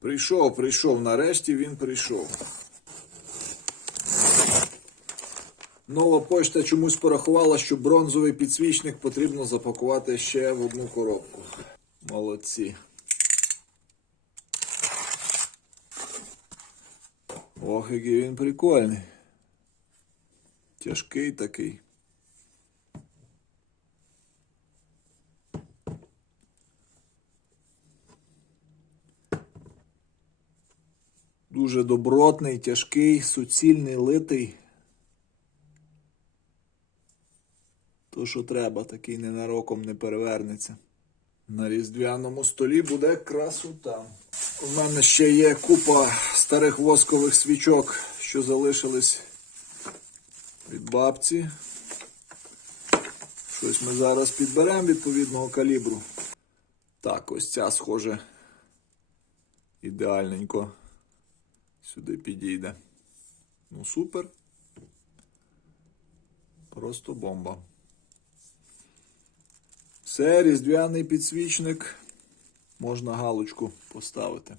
Прийшов, прийшов. Нарешті він прийшов. Нова пошта чомусь порахувала, що бронзовий підсвічник потрібно запакувати ще в одну коробку. Молодці. Ох, який він прикольний. Тяжкий такий. Дуже добротний, тяжкий, суцільний, литий. То, що треба, такий ненароком не перевернеться. На різдвяному столі буде красота. У мене ще є купа старих воскових свічок, що залишились від бабці. Щось ми зараз підберемо відповідного калібру. Так, ось ця схоже ідеальненько сюди підійде. Ну, супер. Просто бомба. Все, різдвяний підсвічник. Можна галочку поставити.